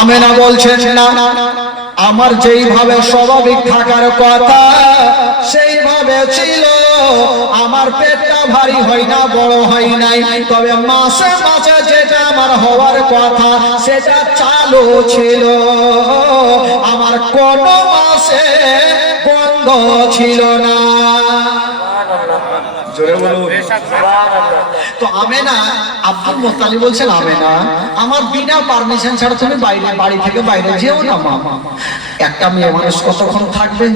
আমেনা বলছেন না, আমার যেইভাবে স্বাভাবিক থাকার কথা সেইভাবে ছিল। আমার পেটটা ভারী হয় না, বড় হয় নাই, তবে মাসে মাসে যেটা আমার হওয়ার কথা সেটা চালু ছিল। আমার কোনো মাসে বন্ধ ছিল না। জোরে বলুন। তো আমেনা, আব্দুল মুত্তালিব বলছেন, আমেনা আমার বিনা পারমিশন ছাড়া তুমি বাড়ি থেকে বাইরে যেও না মামা। একটা মেয়ে মানুষ কতক্ষণ থাকবে?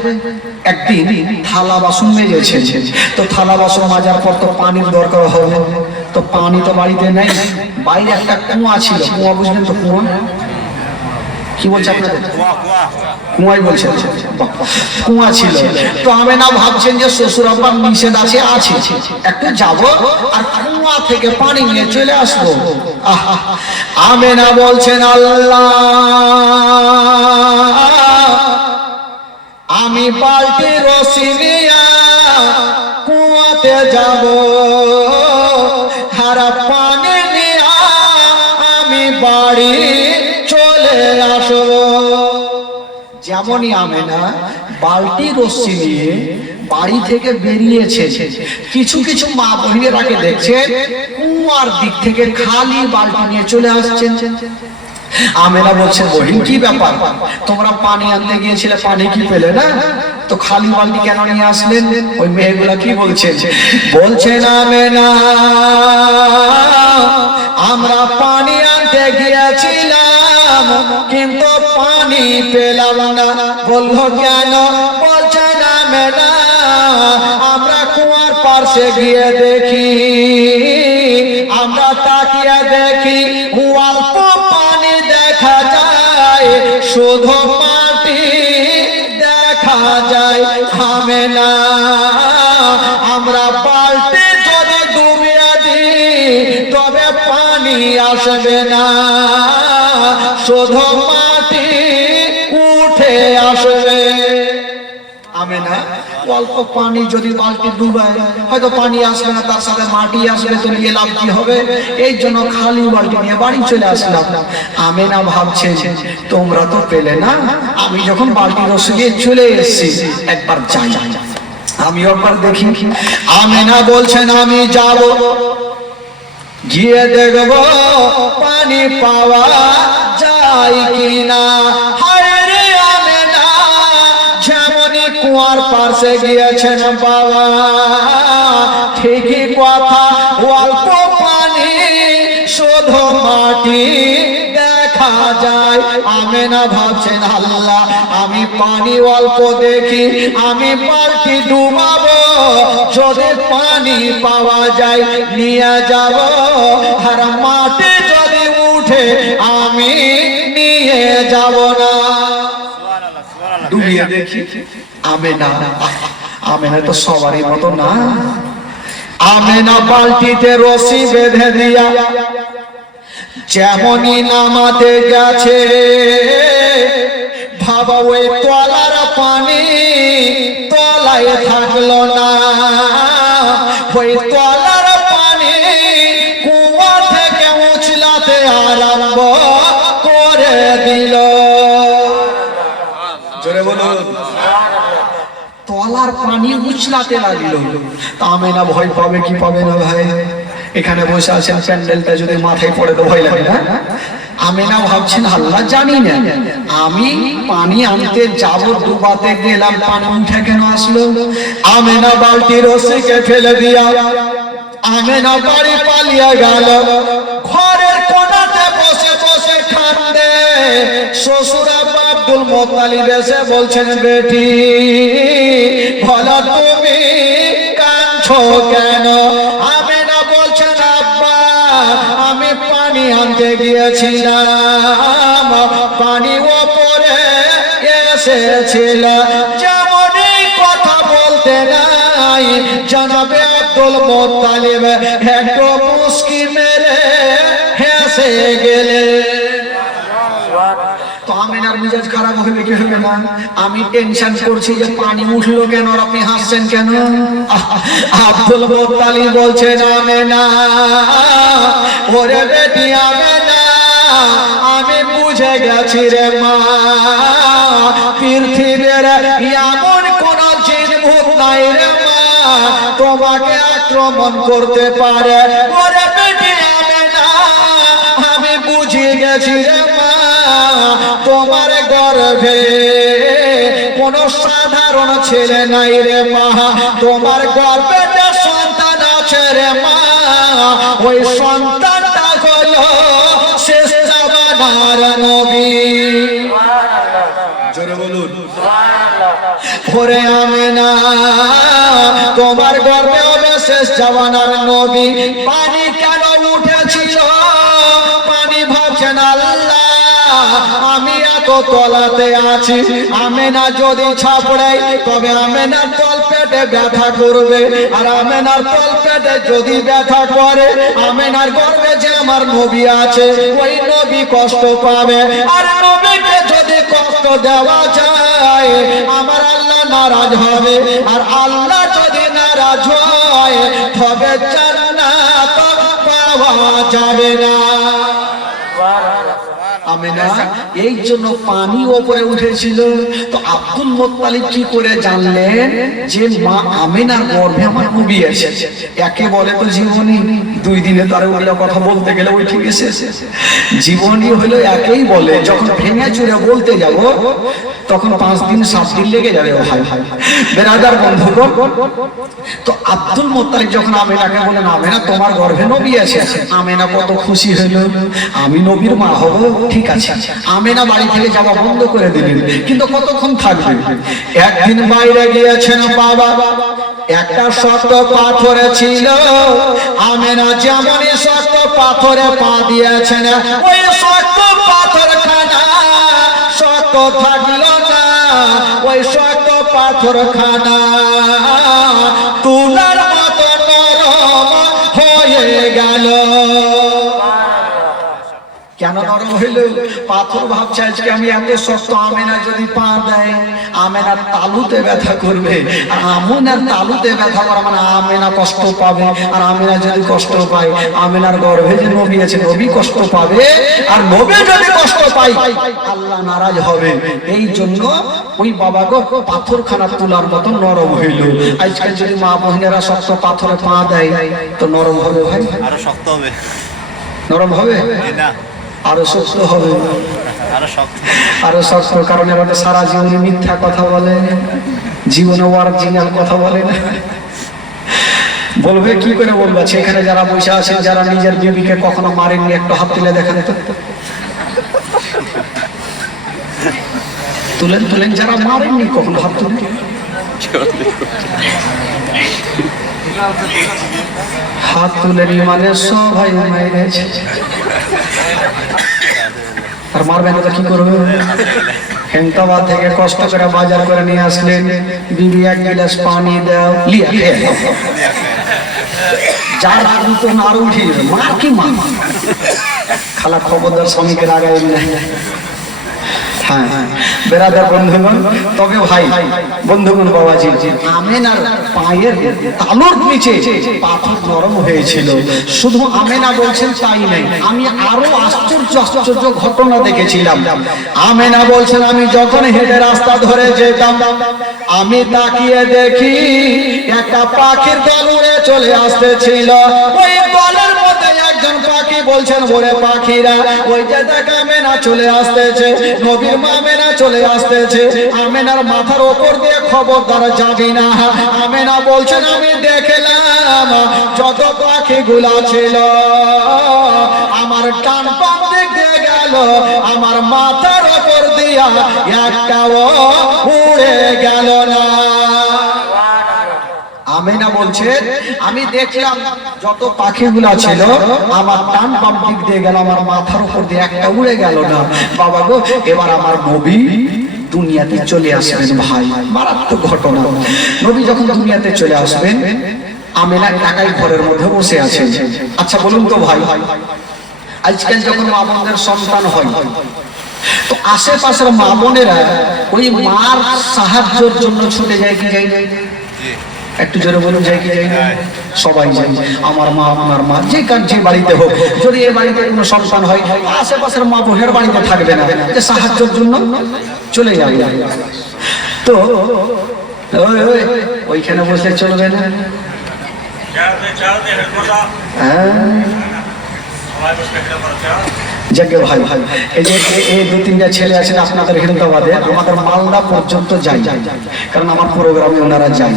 একদিন থালা বাসন মেজেছে, তো থালা বাসন মাজার পর তো পানির দরকার হবে, তো পানি তো বাড়িতে নেই, বাইরে একটা কুয়া ছিল, কুয়া বুঝলেন তো? কুয়া কি বলছে আপনাদের? কুয়াই বলছে। কুয়া ছিল। তো আমেনা ভাবছেন যে শ্বশুর আব্বার নিষেধ আছে, একটু যাবো আর কুয়া থেকে পানি নিয়ে চলে আসবো। আমেনা বলছেন, আল্লাহ আমি বালতি রশি নিয়া কুয়াতে যাব, হারা পানি নিয়া আমি বাড়ি চলে আসবো। যেমনই আমেনা বালতি রশ্মি নিয়ে বাড়ি থেকে বেরিয়েছে, কিছু কিছু মা বহিনেরাকে দেখছে কুয়ার দিক থেকে খালি বালতি নিয়ে চলে আসছেন। আমেনা বলছেন, বহিন কি ব্যাপার, তোমরা পানি আনতে গিয়েছিলে, পানি কি পেলে না, তো খালি বালতি কেন নিয়ে আসলেন? ওই মেয়েগুলা কি বলছেন? বলছেন, আমেনা আমরা পানি আনতে গিয়েছিলাম কিন্তু পানি পেলাম না। বললো কেন? বলছেন, আমেনা আমরা কুয়ার পাশে গিয়ে দেখি, আমরা তাকিয়ে দেখি অল্প পানি দেখা যায়, শুধু মাটি দেখা যায়। আমেনা আমরা বালতি যদি ডুবিয়ে দিই তবে পানি আসবে না, শুধু মাটি উঠে আসবে। আমেনা অল্প পানি যদি বালতি ডুবায় হয়তো পানি আসবে না, তার সাথে মাটি আসবে, তো নিয়ে লাভ কি হবে? এই জন্য খালি বালতি নিয়ে বাড়ি চলে আসলাম। আমেনা ভাবছে, তোমরা তো পেলে না, আমি যখন বালতি রসে গিয়ে চলে এসেছি, একবার যাই, আমি একবার দেখি। আমেনা বলছেন, আমি যাব, গিয়ে দেখব পানি পাওয়া যায় কিনা। কুয়ার পাশে গিয়েছেন বাবা, ঠিকই কথা, অল্প পানি শুধু মাটি দেখা যায়। আমেনা ভাবছেন, আল্লাহ আমি পানি অল্প দেখি, আমি বালতি ডুবাবো, যদি পানি পাওয়া যায় নিয়ে যাব, আর মাটি যদি উঠে আমি নিয়ে যাব না। ডুবিয়ে দেখি। আমেনা তো সবারই মতো না। আমেনা বালতিতে রশি বেঁধে দিয়া যেমনই নামাতে গেছে, ভাবা ওই তলার পানি তলায় থাকলো না, ওই তলার পানি কুয়া থেকে উছলাতে আরম্ভ করে দিল। জোরে বলুন। তলার পানি উছলাতে লাগলো। আমেনা ভয় পাবে কি পাবে না ভাই? এখানে বসে আছেন, প্যান্ডেলটা যদি মাথায় পড়ে তো ভয় লাগে না? আমেনা ভাবছেন, আল্লাহ জানি না, আমি পানি আনতে যাব, ডুবাতে গেলাম, পানি উঠে কেন আসলো? আমেনা বালতি রশিকে ফেলে দিয়া আমেনা বাড়ি পালিয়ে গেল। ঘরের কোণাতে বসে বসে কাঁদে। শ্বশুর আব্দুল মুত্তালিব এসে বলছেন, বেটি বলো তুমি কাঁদছো কেন? আমেনা বলছেন, আব্বা আমি পানি আনতে গিয়েছিলাম, পানি ওপরে এসেছিল। যেমনই কথা বলতে নাই জনাবে আব্দুল মুত্তালিব একটু মুস্কি মেরে হেসে গেলে। তো আমেনার মিজাজ খারাপ হলে কি হবে না? আমি টেনশন করছি যে পানি উঠলো কেন, আর আপনি হাসছেন কেন? আব্দুল মুত্তালিব বলছেন, আমেনা ওরে বেটি আমেনা আমি বুঝে গেছি রে মা, পৃথিবীর এমন কোন জিন ভূত নাই রে মা তোমাকে আক্রমণ করতে পারে। ওরে বেটি আমেনা, আমি বুঝে গেছি রে মা তোমার গর্ভে কোন সাধারণ ছেলে নাই রে মা, তোমার গর্ভে যে সন্তান আছে রে মা ওই সন্তানটা হলো শেষ জামানার নবী। জোরে বলুন ওরে আমেনা, তোমার গর্ভে হবে শেষ জামানার নবী। পানি কেন উঠেছিল? পানি ভাবছেন আল্লাহ আমি এত তলাতে আছি, আমেনা যদি ছাপড়াই তবে আমেনার তল পেটে ব্যথা করবে, আর আমেনার তল পেটে যদি ব্যথা করে আমেনার গর্ভে যে আমার নবী আছে ওই নবী কষ্ট পাবে, আর নবীকে যদি কষ্ট দেওয়া যায় আমার আল্লাহ নারাজ হবে, আর আল্লাহ যদি নারাজ হয় তবে জান্নাত পাওয়া যাবে না। আমেনা এই জন্য পানি উপরে উঠেছিল। তো আব্দুল মুত্তালিব কি করে জানলেন যে মা আমেনার গর্ভে আমার নবী আছে? একে বলে তো জীবনী, দুই দিনে তার ওগুলো কথা বলতে গেলে ওই ঠিক আছে, জীবনী হলো একেই বলে। যখন ভেঙে চুরে বলতে যাব তখন 5 দিন 7 দিন লেগে যাবে ভাই বেরাদার বন্ধুগণ। তো আব্দুল মুত্তালিব যখন আমেনাকে বলেন আমেনা তোমার গর্ভে নবী আছে, আমেনা কত খুশি হলো, আমি নবীর মা হব, ঠিক আছে। আমেনা বাড়ি থেকে যাওয়া বন্ধ করে দিলেন, কিন্তু কতক্ষণ থাকবে? একদিন বাইরে গিয়েছেন বাবা, একটা শক্ত পাথরে ছিল, আমেনা যেমনই শক্ত পাথরে পা দিয়েছেন ওই শক্ত পাথরখানা শক্ত থাকলো না, ওই শক্ত পাথরখানা তুলার মতো নরম হয়ে গেল। কেন নরম হইল? পাথর ভাবছে আজকে আমি এত শক্ত, আমেনা যদি পা দেয় আমেনার তালুতে ব্যথা করবে, আর আমেনার তালুতে ব্যথা করা মানে আমেনা কষ্ট পাবে, আর আমেনা যদি কষ্ট পায় আমেনার গর্ভে যে নবী আছে নবী কষ্ট পাবে, আর নবী যদি কষ্ট পায় আল্লাহ নারাজ হবে। এই জন্য ওই বাবা গো পাথরখানা তুলার মতো নরম হইল। আজকাল যদি মা বোনেরা শক্ত পাথরে পা দেয় তো নরম হবে ভাই? আরো শক্ত হবে। নরম হবে না, আরো শক্ত হবে, আরো শক্ত। কারণ আমাদের সারা জীবনে মিথ্যা কথা বলে, জীবনে অরিজিনাল কথা বলে না। বলবে কি করে বলবে? সেখানে যারা বসে আছেন যারা নিজের বিবিকে কখনো মারেননি একটু হাত তুলে দেখেন তো, তুলেন তুলেন যারা মারেননি কখনো হাত তুলে। হাত তুলে মানে সবাই মেরেছে, আর মারবেন তো কি করবে? হেমতাবাদ থেকে কষ্ট করে বাজার করে নিয়ে আসলেন, বিবি 1 গ্লাস পানি দাও, যার আগে তো আর উঠি মার কি মা খালা খবরদার স্বামীকে রাগাবেন না। হ্যাঁ বেরাদার বন্ধুগণ, তবে ভাই বন্ধুগণ বাবাজি আমেনার পায়ের তালুর নিচে পাথর নরম হয়েছিল। শুধু আমেনা বলছেন তাই নাই, আমি আরো আশ্চর্য আশ্চর্য ঘটনা দেখেছিলাম। আমেনা বলছেন আমি যখন হেঁটে রাস্তা ধরে যেতাম আমি তাকিয়ে দেখি একটা পাখির দল উড়ে চলে আসতেছিল। ওই দলের মধ্যে একজন পাখি বলছেন ওরে পাখিরা ওই যে দেখ আমেনা চলে আসতেছে, নবীর মা আমেনা চলে আসতেছে, আমেনার মাথার উপর দিয়ে খবরদার যাবি না। আমেনা বলছেন আমি দেখলাম যত পাখিগুলা ছিল আমার ডান বাম দিক দিয়ে গেল, আমার মাথার উপর দিয়া একটাও উড়ে গেল না। আমেনা বলছে আমি দেখলাম যত পাখিগুলা ছিল আমার ডান বাম দিক দিয়ে গেল, আমার মাথার উপর দিয়ে একটা উড়ে গেল না। বাবা গো এবার আমার নবী দুনিয়াতে চলে আসবেন। ভাই মারাত্মক ঘটনা, নবী যখন দুনিয়াতে চলে আসবেন আমেনা একাই ঘরের মধ্যে বসে আছেন। আচ্ছা বলুন তো ভাই, আজকাল যখন মা বোনদের সন্তান হয় তো আশেপাশের মা বোনেরা ওই মার সাহায্যের জন্য ছুটে যায় কি যায়? একটু জোরে বলুন, যাই কি যাই না? সবাই যাই। আমার মা, আপনার মা, যে বাড়িতে হোক, যদি এই বাড়িতে কোনো সন্তান হয়, আশেপাশের মা বোনের বাড়িতে থাকবে না, যে সাহায্যের জন্য চলে যাবে। তো ওইখানে বসে চলবে না। যাকে ভাই ভাই, এই যে এই দু তিনটা ছেলে আছেন আপনাদের হিন্দুবাদে, আমাদের মালদা পর্যন্ত যাই, কারণ আমার প্রোগ্রামে ওনারা যায়।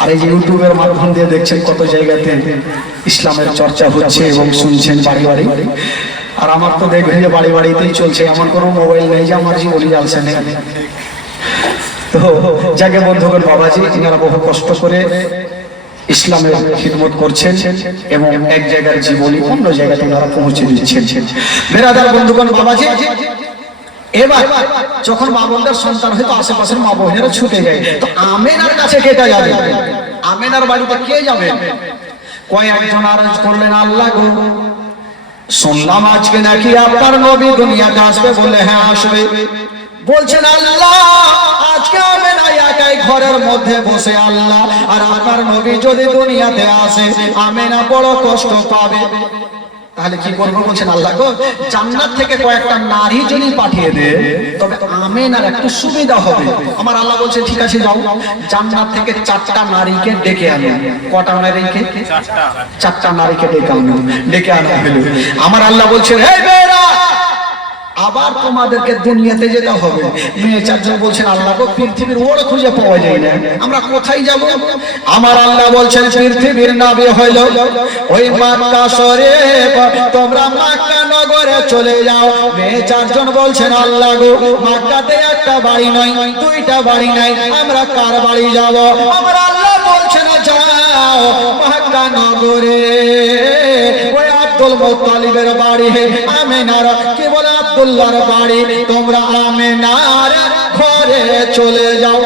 আর এই যে ইউটিউবের মাধ্যম দিয়ে দেখছেন কত জায়গাতে ইসলামের চর্চা হচ্ছে এবং শুনছেন বাড়ি বাড়ি। আর আমার তো দেখবেন যে বাড়ি বাড়িতেই চলছে, আমার কোনো মোবাইল নেই যে আমার জীবনী জ্বালছে না। তো যাকে বন্ধুগণ, বাবাজি এনারা বহু কষ্ট করে ইসলামের খিদমত করছেন এবং এক জায়গার জীবনী অন্য জায়গাতে ওনারা পৌঁছে দিচ্ছেন। বেরাদার বন্ধুগণ, বাবাজি এবার যখন মা বোনদের সন্তান হয়তো আশেপাশের মা বোনেরা ছুটে যায়, তো আমেনার কাছে কেটা যাবে? আমেনার বাড়িতে কে যাবে? কয়েকজন আরজ করলেন, আল্লাহ গো, শুনলাম আজকে নাকি আপনার নবী দুনিয়াতে আসবে। বলে হ্যাঁ আসবে। বলছেন আল্লাহ আজকে আমেনা একাই ঘরের মধ্যে বসে, আল্লাহ আর আপনার নবী যদি দুনিয়াতে আসে আমেনা বড় কষ্ট পাবে। তাহলে কি করবো? বলছেন আল্লাহ গো, জান্নাত থেকে কয়েকটা নারী যদি পাঠিয়ে দে তবে আমেনার একটু সুবিধা হবে। আমার আল্লাহ বলছে ঠিক আছে যাও, জান্নাত থেকে 4টা নারীকে ডেকে আনো। কটা নারীকে? 4টা নারীকে ডেকে আনো হলো। আমার আল্লাহ বলছেন এই মেয়েরা, আবার তোমাদেরকে দুনিয়াতে যেতে হবে। মেয়ে 4জন বলছেন আল্লাহ গো, পৃথিবীর ওড় খুঁজে পাওয়া যায় না, আমরা কোথায় যাব? আমার আল্লাহ বলছেন পৃথিবীর নাবি হইল ওই মক্কা শরীফ, তোমরা মক্কা নগরে চলে যাও। মেয়ে 4জন বলছেন আল্লাহ গো, মক্কাতে একটা বাড়ি নয়, 2টা বাড়ি নাই, আমরা কার বাড়ি যাব? আমার আল্লাহ বলছেন যাও মক্কা নগরে ওই আব্দুল মুত্তালিবের বাড়ি, আমেনার কি বলে আব্দুল্লাহর বাড়ি, তোমরা আমেনার ঘরে চলে যাও।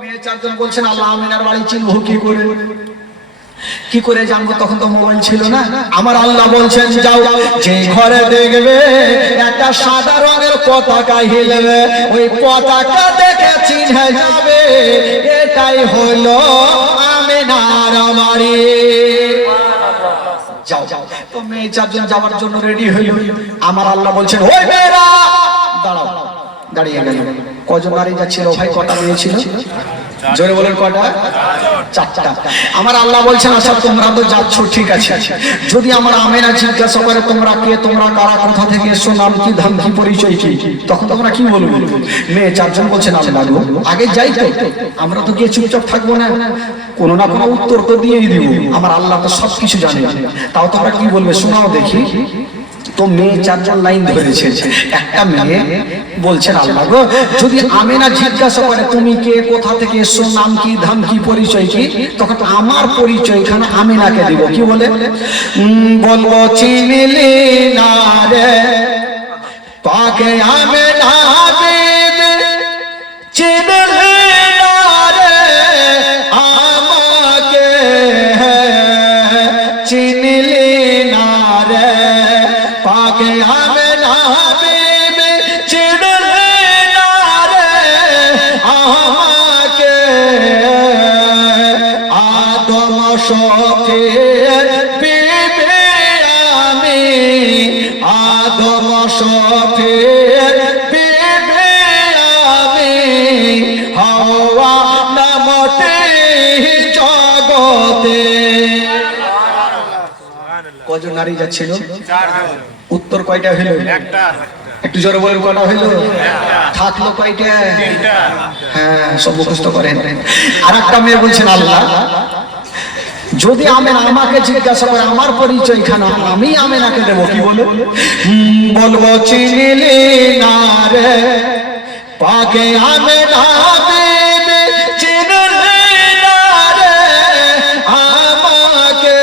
মেয়ে 4জন বলছেন আল্লাহ আমেনার বাড়ি চিনবো কি করে? কি করে জানবো? তখন তো মোবাইল ছিল না। আমার আল্লাহ বলছেন যাও, যে ঘরে দেখবে একটা সাদা রঙের পতাকা হিলবে, ওই পতাকা দেখে চিনে যাবে এটাই হলো আমেনার বাড়ি। যাও। তো মেয়ে 4জন যাওয়ার জন্য রেডি হইল। আমার আল্লাহ বলছেন ওই মেয়েরা দাঁড়াও। দাঁড়িয়ে গেল। কজন নারী যাচ্ছিল ভাই? কটা মেয়ে ছিল? জোরে বলেন কটা? 4টা। আমার আল্লাহ বলছেন আচ্ছা তোমরা তো যাচ্ছ ঠিক আছে, যদি আমার আমেনা জিজ্ঞাসা করে তোমরা কে, তোমরা কারা, কোথা থেকে এসো, নাম কি, ধাম কি, পরিচয় কি, তখন তোমরা কি বলবে? মেয়ে 4জন বলছেন আল্লাহ গো, আগে যাই তো, আমরা তো গিয়ে চুপচাপ থাকবো না, কোনো না কোনো উত্তর তো দিয়েই দিব। আমার আল্লাহ তো সবকিছু জানে, তাও তোমরা কি বলবে শোনাও দেখি। তো মেয়ে 4জন লাইন ধরেছে। একটা মেয়ে বলছেন আল্লাহ গো, যদি আমেনা জিজ্ঞাসা করে তুমি কে, কোথা থেকে এসো, নাম কি, ধাম কি, পরিচয় কি, তখন আমার পরিচয়খানে আমেনাকে দিব। কি বলে? বলবো চিনলি না রে পাকে আমেনা বিবি, চিনলি না রে আমাকে, চিনলি না রে পাকে আমেনা বিবি, চিনলি না রে আমাকে, আদম শফির বিবি আমি, আদম শফির বিবি আমি, হাওয়া নামটি জগতে। কজন নারী যাচ্ছিল? উত্তর কয়টা হইল? একটু জোরে বলেন কটা হইল? থাকলো কয়টা? হ্যাঁ সব মুখস্থ করেন। আর একটা মেয়ে বলছেন আল্লাহ যদি আমেনা আমাকে জিজ্ঞাসা করে আমার পরিচয়খানা আমি আমেনাকে দেবো। কি বলে? বলবো চিনলি না রে পাকে আমেনা বিবি, চিনলি না রে আমাকে,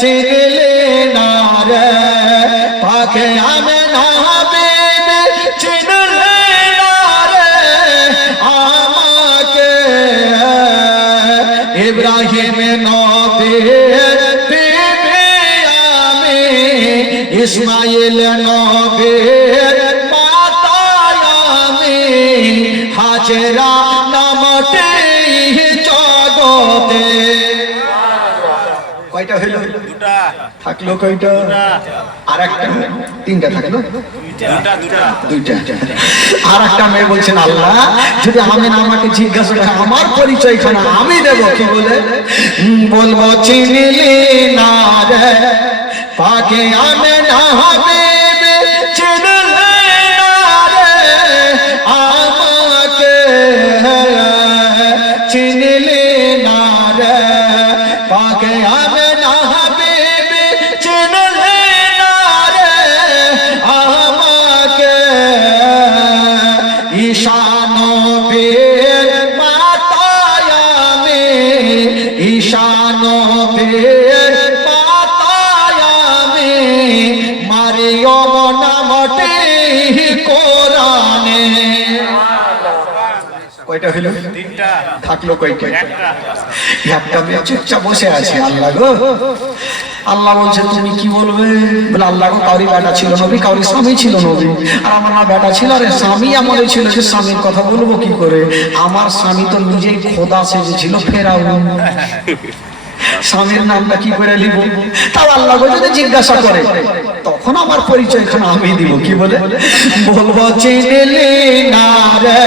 চিনলি না রে পাকে আমেনা বিবি, চিনলি না রে আমাকে, ইব্রাহিম নবীর বিবি আমি, ইসমাইল নবীর মাতা আমি, হাজেরা নামটি থাকলো কয়টা? আর একটা, তিনটা থাকলো, দুইটা। আর একটা মেয়ে বলছেন, আল্লাহ যদি আমেনা আমাকে জিজ্ঞাসা করে আমার পরিচয়খানা আমি দেব, কি বলে বলবো? চিনলি না রে পাকে আমেনা হাবিবে, চিনলি না রে আমাকে, চিনলি না রে পাকে আমেনা হাবিবে, চিনলি না রে আমাকে। ঈশানো বীর মাতায় আমি, ঈশানো বীর মাতায় আমি, মারিয়ম নামটি কোরআনে। কয়টা হলো? তিনটা। থাকলো কয়টা? একটা মেয়ে চুপচাপ বসে আছে। আল্লাহ গো, আল্লাহ বলছে তুমি কি বলবে? বলে আল্লাহ গো, কাউরি বেটা ছিল নবী, কাউরি স্বামী ছিল নবী, আর আমার না বেটা ছিল আর স্বামী আমারই ছিল, সে স্বামীর কথা বলবো কি করে? আমার স্বামী তো নিজেই খোদা সেজেছিল ফেরাউন, স্বামীর নামটা কি করে লিব? তাও আল্লাহ যদি জিজ্ঞাসা করে তখন আমার পরিচয় এখানে আমি দিব, কি বলে বলবো? চিনলি না রে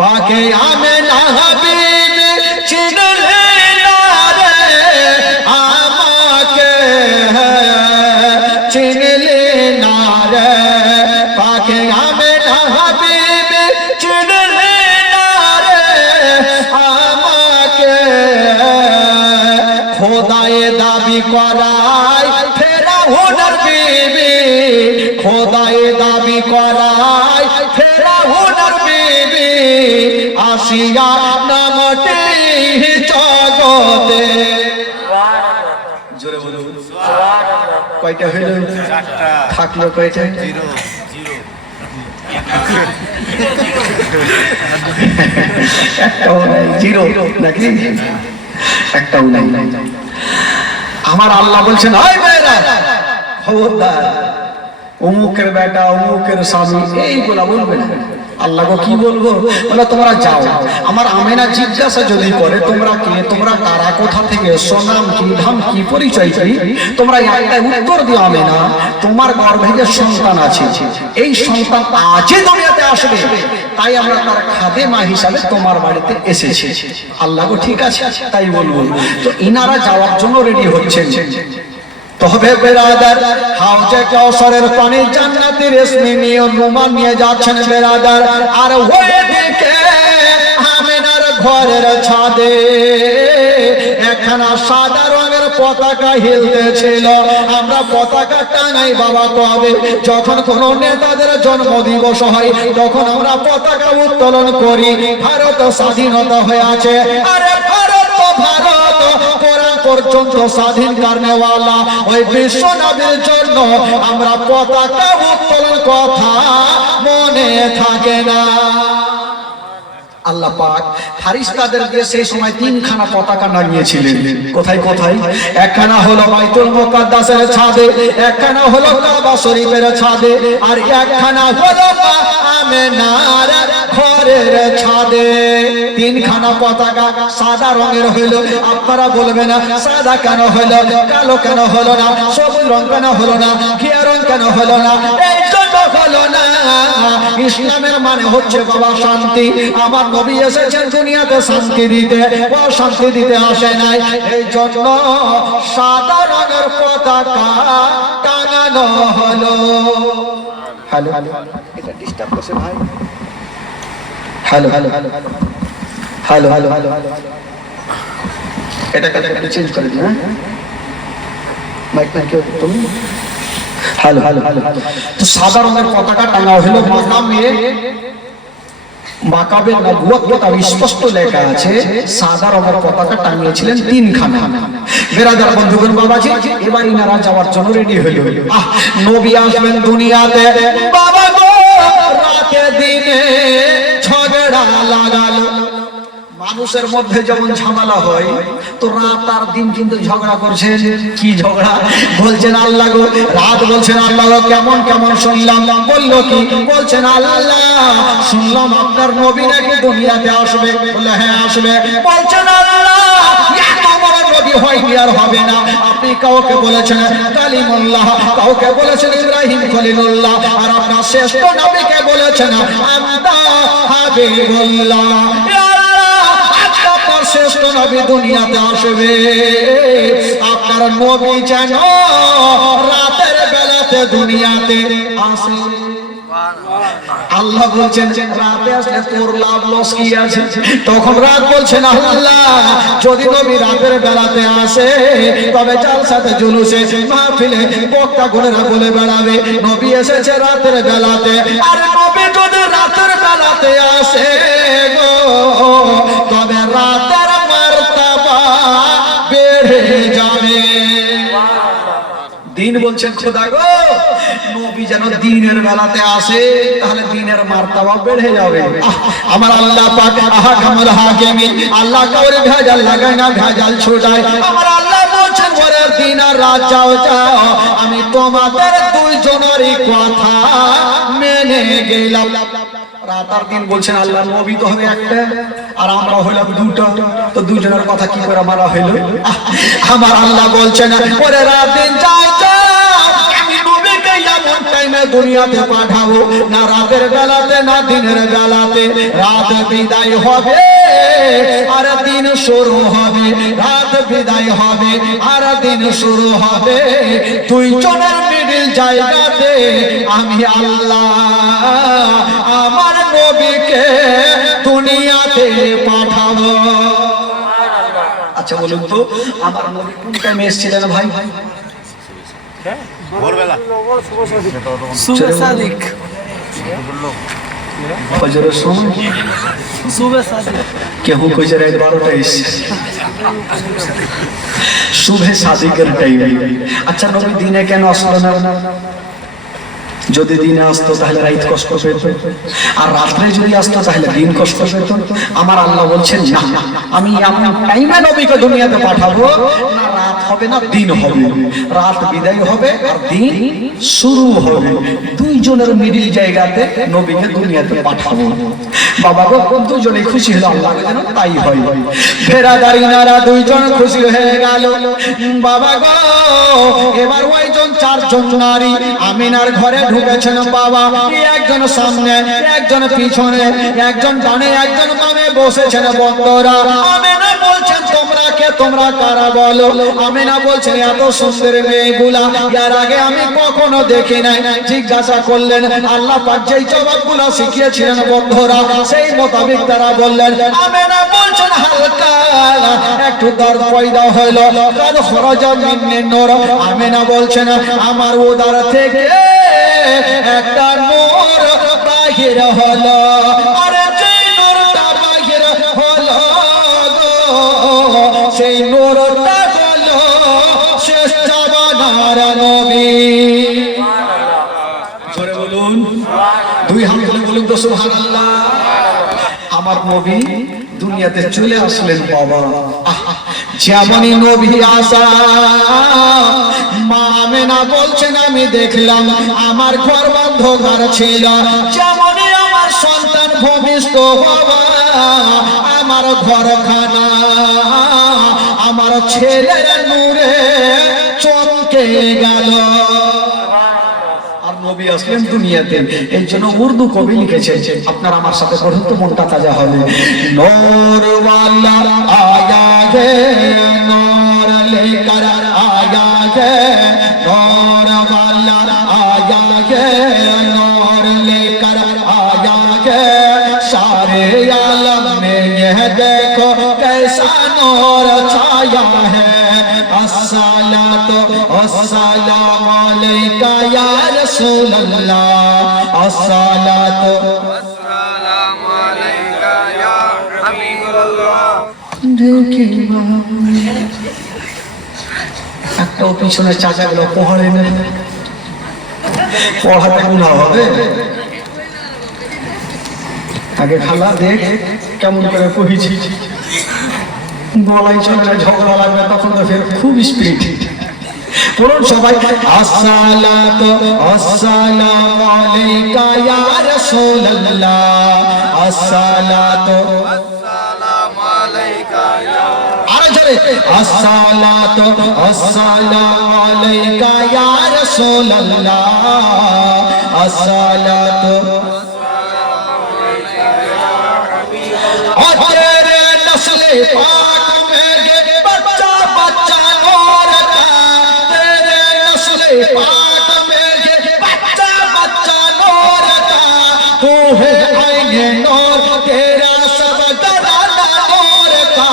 পাকে আমেনা হাবিবে, চিনলি না রে আমাকে, চিনলি না রে পাকে আমেনা হাবিবে, চিনলি না রে আমাকে। খোদায়ে দাবি করাই ফেরাউনের বিবি, খোদায়ে দাবি করাই ফেরাউনের বিবি, আসিয়া নামটি জগতে। জোরে বলুন সুবহানাল্লাহ। কয়টা হইল? চারটা। থাকলো কয়টা? জিরো। একটাও নাই, জিরো নাকি? একটাও নাই। আমার আল্লাহ বলছেন, ওই মেয়েরা খবরদার, অমুকের বেটা, অমুকের স্বামী এইগুলা বলবে না। আল্লাহ গো কি বলবো? বলে তোমরা যাও, আমার আমেনা জিজ্ঞাসা যদি করে তোমরা কে, তোমরা কারা, কোথা থেকে এসো, নাম কি, ধাম কি, পরিচয় কি, তোমরা একটা উত্তর দিও, আমেনা তোমার গর্ভে যে সন্তান আছে, এই সন্তান আজই দুনিয়াতে আসবে, তাই আমরা তার খাদেমা হিসাবে তোমার বাড়িতে এসেছি। আল্লাহ গো ঠিক আছে তাই বলবো। তো ইনারা যাওয়ার জন্য রেডি হচ্ছেন। তবে বেরাদার হাউজে কাউসারের পানি জান্নাতের রেশমি নিয়ে রুমাল নিয়ে যাচ্ছেন বেরাদার। আর ওইদিকে আমেনার ঘরের ছাদে একখানা সাদা রঙের পতাকা হিলতেছিল। আমরা পতাকা টাঙাই বাবা কবে? যখন কোন নেতাদের জন্ম দিবস হয় তখন আমরা পতাকা উত্তোলন করি। ভারত স্বাধীনতা হয়ে আছে, আরে ভারত ভারত কোরআন পর্যন্ত স্বাধীন করনেওয়ালা ওই বিশ্ব নবীর জন্য আমরা পতাকা উত্তোলন কথা মনে থাকে না। আল্লাহ পাক ফারিস্তাদের দিয়ে সেই সময় তিনখানা পতাকা নামিয়েছিলেন। কোথায় কোথায়? একখানা হলো বাইতুল মুকাদ্দাসের ছাদে, একখানা হলো কাবা শরীফের ছাদে, আর একখানা হলো আমেনার ঘরের ছাদে। তিনখানা পতাকা সাদা রঙের হইল। আপনারা বলবেন না সাদা কেন হলো, কালো কেন হলো না, সবুজ রং কেন হলো না, ঘিয়া রং কেন হলো না? এই জন্য হলো না, ইসলামের মানে হচ্ছে বাবা শান্তি। আমার নবী এসেছেন দুনিয়াতে শান্তি দিতে, ও শান্তি দিতে আসে নাই। এই জন্য সাদা রঙের পতাকা টাঙানো হলো। হ্যালো, এটা ডিস্টার্ব করছে ভাই। Hello hello hello hello hello hello এটাকে একটু চেঞ্জ করে দিন। মাইক না কেউ তুমি। Hello hello hello. তো সাদা রঙের পতাকা টাঙা হলো মাকামে, মাকাবের নবুয়ত কিতাবে স্পষ্ট লেখা আছে সাদা রঙের পতাকা টাঙিয়েছিলেন তিনখানা। বেরাদার বন্ধুগণ বাবাজি, এবার ইনারা যাওয়ার জন্য রেডি হইল। নবী আসবেন দুনিয়াতে, বাবা গো রাতে দিনে ঝগড়া লাগালো। মানুষের মধ্যে যেমন ঝামেলা হয়, তো রাত আর দিন কিন্তু ঝগড়া করছেন। কি ঝগড়া? বলছেন আল্লাহ গো রাত, বলছেন আল্লাহ গো কেমন কেমন শুনলাম। বললো কি? বলছেন আল্লাহ শুনলাম আপনার নবী নাকি দুনিয়াতে আসবে। বলে হ্যাঁ আসবে। বলছেন আল্লাহ এত বড় নবী হয়নি আর হবে না। আপনি কাউকে বলেছেন কালিমুল্লাহ, কাউকে বলেছেন ইব্রাহিম খলিলুল্লাহ, আর আপনার শ্রেষ্ঠ নবীকে বলেছেন আনতা হাবিবুল্লাহ। আপনার শ্রেষ্ঠ নবী দুনিয়াতে আসবে, আপনার নবী যেন রাতের বেলাতে দুনিয়াতে আসে। আল্লাহ বলছেন রাতে আসলে তোর লাভ লস কি আছে? তখন রাত বলছেন আল্লাহ যদি নবী রাতের বেলাতে আসে তবে জালসাতে জুলুসে মাহফিলে বক্তা গুণেরা বলে বেড়াবে নবী এসেছে রাতের বেলাতে। আর নবী যদি রাতের বেলাতে আসে গো তবে রাতের মার্তাবা বেড়ে যাবে। দিন বলছেন খোদা গো নবী যেন দিনের বেলাতে আসে তাহলে দিনের মার্তাবা বেড়ে যাবে। আমার আল্লাহ পাক আহকামুল হাকিমিন, আল্লাহ কাউরে ভেজাল লাগায় না, ভেজাল ছুটায়। আমার আল্লাহ বলছেন ওরে দিন আর রাত যাও যাও, আমি তোমাদের দুইজনেরই কথা মেনে গেলাম। রাত আর দিন বলছেন আল্লাহ, নবী তো হবে একটা আর আমরা হইলাম দুটো, তো দুজনের কথা কি করে মারা হইল? আমার আল্লাহ বলছেন ওরে রাত দিন যাও যাও, আমি নবীকে এমন টাইমে দুনিয়াতে পাঠাবো না রাতের বেলাতে না দিনের বেলাতে। রাত বিদায় হবে আর দিন শুরু হবে, রাত বিদায় হবে আর দিন শুরু হবে। দুইজনের মিডিল জায়গাতে আমি আল্লাহ আমার নবীকে দুনিয়াতে পাঠাবো। আচ্ছা বলুন তো আমার নবী কোন টাইমে এসেছিলেন ভাই? ভোরবেলা, সুবহ সাদিক, ফজরের সময়, সুবহ সাদিক। কেউ কইছে রাত 12টা এসে সুবহ সাদিকের টাইমে। আচ্ছা নবী দিনে কেন আসলো না? যদি দিনে আসতো তাহলে রাত কষ্ট পেত, আর রাত্রে যদি আসতো তাহলে দিন কষ্ট পেত। আমার আল্লাহ বলছেন না, আমি এমন টাইমে নবীকে দুনিয়াতে পাঠাবো না রাত হবে না দিন হবে, রাত বিদায় হবে আর দিন শুরু হবে। দুইজনের মিডিল জায়গাতে নবীকে দুনিয়াতে পাঠাবো। বাবা গো দুজনে খুশি হলো, আল্লাহ যেন তাই হয়। ফেরাদারিনারা দুইজন খুশি হয়ে গেল। বাবা গো এবার ওইজন চারজন নারী আমিনার ঘরে ঢুকেছেন। বাবা একজন সামনে একজন পিছনে, একজন ডানে একজন বামে বসেছেন। বন্ধুরা আমিনা বলছেন তোমরা কে, তোমরা কারা বলো? আমিনা বলছেন এত সুন্দর মেয়েগুলা এর আগে আমি কখনো দেখি নাই। জিজ্ঞাসা করলেন, আল্লাহ পাক যেই জবাবগুলো শিখিয়েছিলেন বন্ধুরা সেই মোতাবেক তারা বললেন। আমিনা বলছেন হালকা একটু দর্দ পয়দা হইল, কাদ খরাজা মিন্নি নূর। আমিনা বলছেন আমার উদার থেকে একটা নূর বাহির হলো, আরে যে নূরটা বাহির হলো সেই নূরটা হলো শেষ জামানার নবী। জোরে বলুন, দুই হাত তুলে বলুন তো সুবহানাল্লাহ। আমার নবী দুনিয়াতে চলে আসলেন বাবা। যেমনই নবী আসা মা আমিনা বলছেন আমি দেখলাম আমার ঘর অন্ধকার ছিল। যেমনই আমার সন্তান ভূমিষ্ঠ হওয়া আমার ঘরখানা আমার ছেলের নূরে চমকে গেল। নবী আসলেন দুনিয়াতে, এই জন্য উর্দু কবি লিখেছেন, আপনারা আমার সাথে পড়ুন তো মনটা তাজা হবে। নূর ওয়ালা আয়া হে, নূর লেকর আয়া হে, নূর ওয়ালা আয়া হে, নূর লেকর आया है सारे आलम में यह देखो कैसा नूर छाया है। अस्सलातु वस्सलामु अलैका या रसूल अल्लाह, अस्सलातु वस्सलामु अलैका या हबीबुल्लाह। একটা পিছনে চাচাগুলো পড়ে না, পড়াতে গুনাহ হবে। আগে খালা দেখ কেমন করে পড়েছি, বলাই চলে না, ঝগড়া লাগবে তখন তো ফের খুব স্পিড। পড়ুন সবাই, আসসালাতু ওয়াসসালামু আলাইকা ইয়া রাসূলুল্লাহ, আসসালাতু ওয়াসসালামু আলাইকা ইয়া। জোরে আসসালাতু আসসালামু আলাইকা ইয়া রাসূলুল্লাহ আসসালাতু तेरे नस्ले पाक में बच्चा बच्चा नूर का तेरे नस्ले पाक में बच्चा बच्चा नूर का तू है आईने नूर तेरा सब घराना नूर का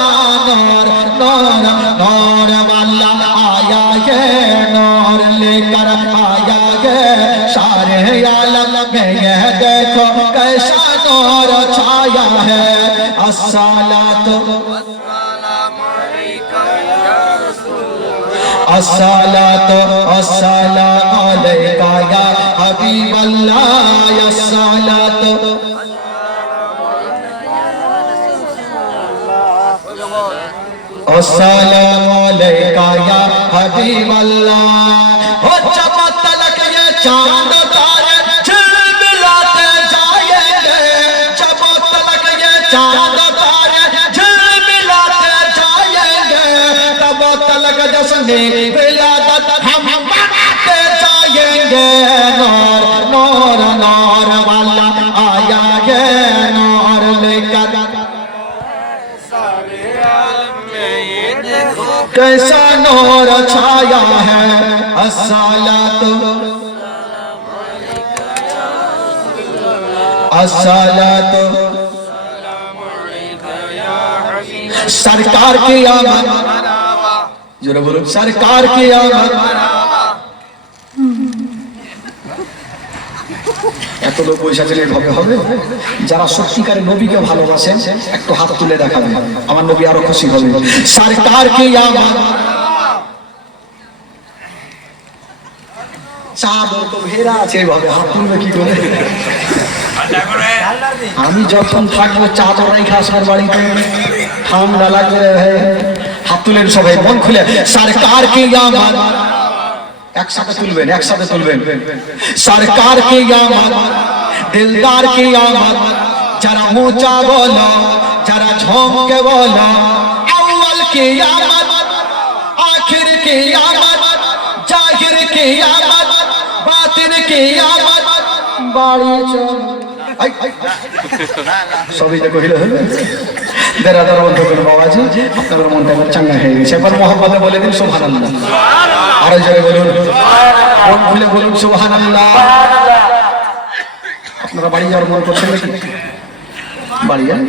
नूर नूर नूर वाला आया है नूर लेकर आया है सारे आलम में यह देखो कैसा नूर छाया है अस्सलातु अस्सलातु अस्सलामु अलैका या हबीबल्लाह अस्सलातु अस्सलामु अलैका या हबीबल्लाह हो जब तलक ये चांद तारे झिलमिलाते जाएंगे जब तलक ये चांद तारे झिलमिलाते जाएंगे तब तलक जश्न विलादत हम मनाते जाएंगे नूर नूर नूर वाला आया है नूर लेकर कैसा नूर छाया है अस्सलातु अस्सलातु सरकार की आमद जरा बोलो सरकार की आमद এত লোক পয়সা দিলে হবে হবে যারা সত্যিকারে নবীকে ভালোবাসেন একটু হাত তুলে দেখাবেন আমার নবী আরো খুশি হবে সরকার কি আমদ চাদর তো ঘেরা আছে এইভাবে হাত তুলবে কি করে আমি যখন থাকবো চাদর রেখে আসবার বাড়িতে ঠান্ডা লাগবে হাত তুলেন সবাই মন খুলে সরকার কি আমদ একসাথে তুলবেন একসাথে তুলবেন সরকার কি আমদ দিলদার কি আমদ যারা ऊंचा बोलो যারা ঝমকে बोलो अव्वल की আমদ आखिर की আমদ जाहिर की আমদ बातिन की আমদ বাড়ি চল সবই তো কইলো দেরা দেরা বন্ধ করুন বাবাজি আপনাদের মনটা আমার চাঙ্গা হয়ে গেছে একবার মোহাম্মদে বলে দিন সুবহানাল্লাহ আরো জোরে বলুন মন খুলে বলুন সুবহানাল্লাহ আপনারা বাড়ি যাওয়ার মন করছেন নাকি বাড়ি যান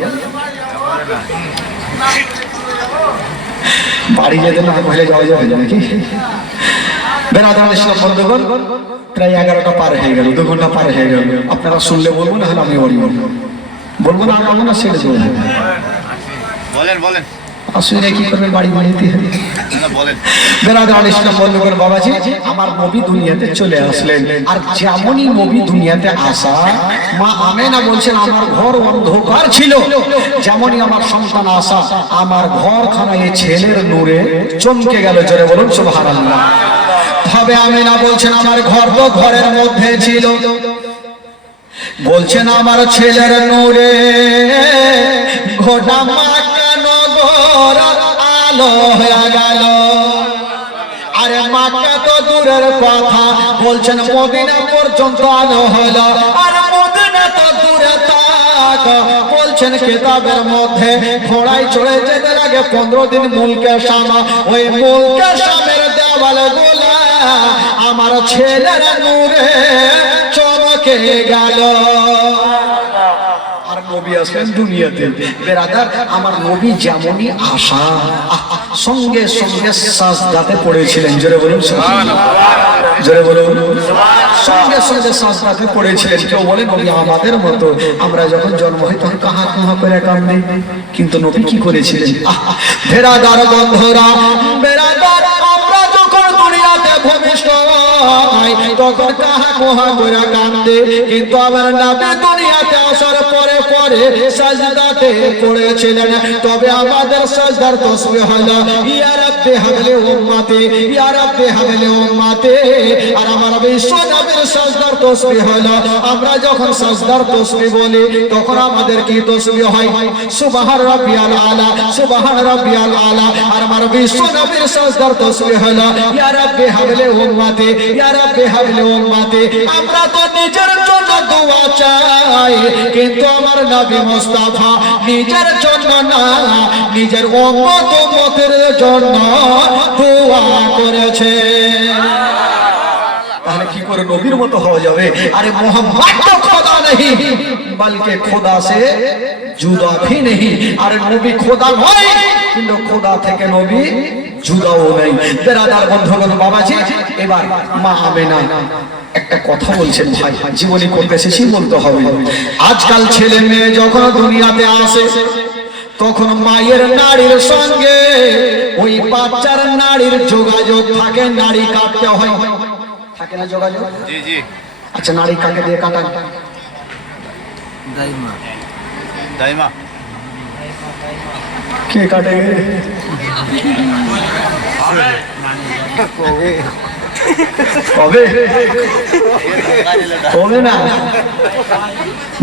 বাড়ি যেতে না পহলে যাওয়া যাবে নাকি বেরাদার ইসলাম বন্ধুগণ প্রায় 11টা পার হয়ে গেল 2 ঘন্টা পার হয়ে গেল আপনারা শুনলে বলবো না হলে আমি বলবো না আগাবো না ছেড়ে দেবো বলেন বলেন আসলে কি করবেন বাড়ি বাড়িতে বলেন বেরাদার ইসলাম বন্ধুগণ বাবাজি আমার নবী দুনিয়াতে চলে আসলেন আর যেমনই নবী দুনিয়াতে আসা মা আমেনা বলছেন আমার ঘর অন্ধকার ছিল যেমনই আমার সন্তান আসা আমার ঘরখানা এই ছেলের নূরে চমকে গেল জোরে বলুন সুবহানাল্লাহ তবে আমেনা বলছেন আমার ঘর তো ঘরের মধ্যে ছিল বলছেন আমার ছেলের নূরে গোটা মাক্কা নগর আলো হয়ে গেল আরে মাক্কা তো দূরের কথা বলছেন মদিনা পর্যন্ত আলো হলো আর মদিনা তো দূরে থাক বলছেন কিতাবের মধ্যে ঘোড়ায় চড়ে যেতে লাগে 15 দিন মুলকে শামা ওই মুলকে শামের দেওয়ালগুলা আমার ছেলের নূরে চমকে গেল আর নবী আসলেন দুনিয়াতে বেরাদার আমার নবী যেমনই আসা সঙ্গে সঙ্গে সাজদাতে পড়েছিলেন জোরে বলুন সুবহানাল্লাহ জোরে বলুন সঙ্গে সঙ্গে সাজদাতে পড়েছিলেন কেউ বলে নবী আমাদের মতো আমরা যখন জন্ম হই তখন কাহা কাহা করে কাঁদে কিন্তু নবী কি করেছিলেন বেরাদার বন্ধুরা বেরাদার আমরা যখন দুনিয়াতে ভূমিষ্ঠ তখন কাহা কোহা করে কাঁদে কিন্তু আমার নবী দুনিয়াতে আসার পরে করে সাজদাতে পড়েছিলেন। তবে আমাদের সাজদার তাসবিহ হলো ইয়া রাব্বি হাবলি উম্মতি, ইয়া রাব্বি হাবলি উম্মতি। আর আমার বিশ্ব নবীর সাজদার তাসবিহ হলো আমরা যখন সাজদার তাসবিহ বলি তখন আমাদের কি তাসবিহ হয়? সুবহান রাব্বিয়াল আলা, সুবহান রাব্বিয়াল আলা। আর আমার বিশ্ব নবীর সাজদার তাসবিহ হলো ইয়া রাব্বি হাবলি উম্মতি, ইয়া রাব্বি হাবলি উম্মতি। আমরা তো নিজের জন্য দোয়া চাই, কিন্তু আমার নবী মুস্তাফা নিজের জন্য না, নিজের উম্মত উম্মতের জন্য দোয়া করেছে। তাহলে কি করে নবীর মতো হওয়া যাবে? আরে মোহাম্মদ তো খোদা नहीं बल्कि खुदा से जुदा भी नहीं। আরে নবী খোদা নয়, কিন্তু খোদা থেকে নবী জুদাও নাই। বেরাদার বন্ধুগণ, বাবাজি, এবার মা আমেনা একটা কথা বলছেন ভাই, জীবনী করতে শেষই বলতে হবে। আজকাল ছেলে মেয়ে যখন দুনিয়াতে আসে তখন মায়ের নারীর সঙ্গে ওই বাচ্চার নারীর যোগাযোগ থাকে, নারী কাটতে হয়, থাকে না যোগাযোগ? জি জি। আচ্ছা, নারী কাকে দিয়ে কাটান? দাইমা। দাইমা কে কাটে? কবে কবে কবে না,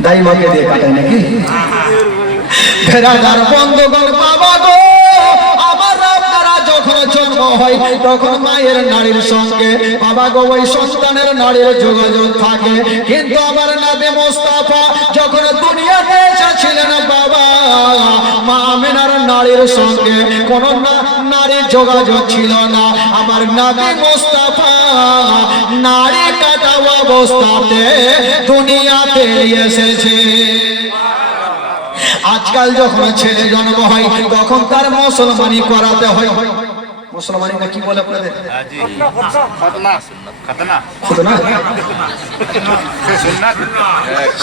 দাইমাকে দিয়ে কাটায় নাকি? বেরাদার বন্ধুগণ, বাবা গো, আমার আপনারা যখন জন্ম হয় তখন মায়ের নারীর সঙ্গে বাবা গো ওই সন্তানের নারীর যোগাযোগ থাকে। কিন্তু আমার নবী মুস্তাফা যখন দুনিয়াতে এসেছিলেন বাবা, মা আমেনার নারীর সঙ্গে কোন নারীর যোগাযোগ ছিল না। আমার নবী মুস্তাফা নারী কাটা অবস্থাতে দুনিয়াতে এসেছে। আজকাল যখন ছেলে জন্ম হয় তখন তার মুসলমানি করাতে হয়। মুসলমানি না কি বলে আপনাদের? খাতনা, খাতনা, খাতনা, সুন্নাত,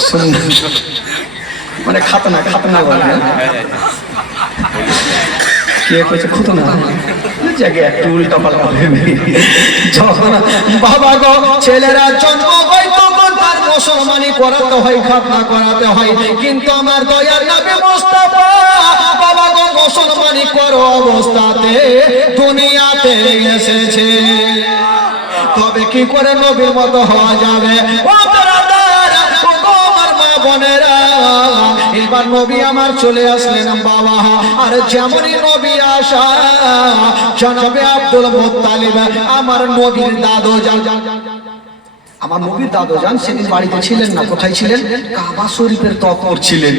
সুন্নাত মানে খাতনা, খাতনা বলে। কে কইছে খাতনা? জায়গায় একটু উল্টা পাল্টা হবে। যখন বাবা গো ছেলেরা জন্ম হয় তখন তার মুসলমানি করাতে হয়, খাতনা করাতে হয়। কিন্তু আমার দয়ার নবী মুস্তাফা বাবা গো মুসলমানি করো অবস্থাতে দুনিয়াতে এসেছে। তবে কি করে নবীর মতো হওয়া যাবে? বোনেরা, এবার নবী আমার চলে আসলেন বাবা। আর যেমনই নবী আসা, জনাবে আব্দুল মুত্তালিব আমার নবীর দাদু যান, আমার নবীর দাদু যান সেদিন বাড়িতে ছিলেন না। কোথায় ছিলেন? কাবা শরীফের তকর ছিলেন।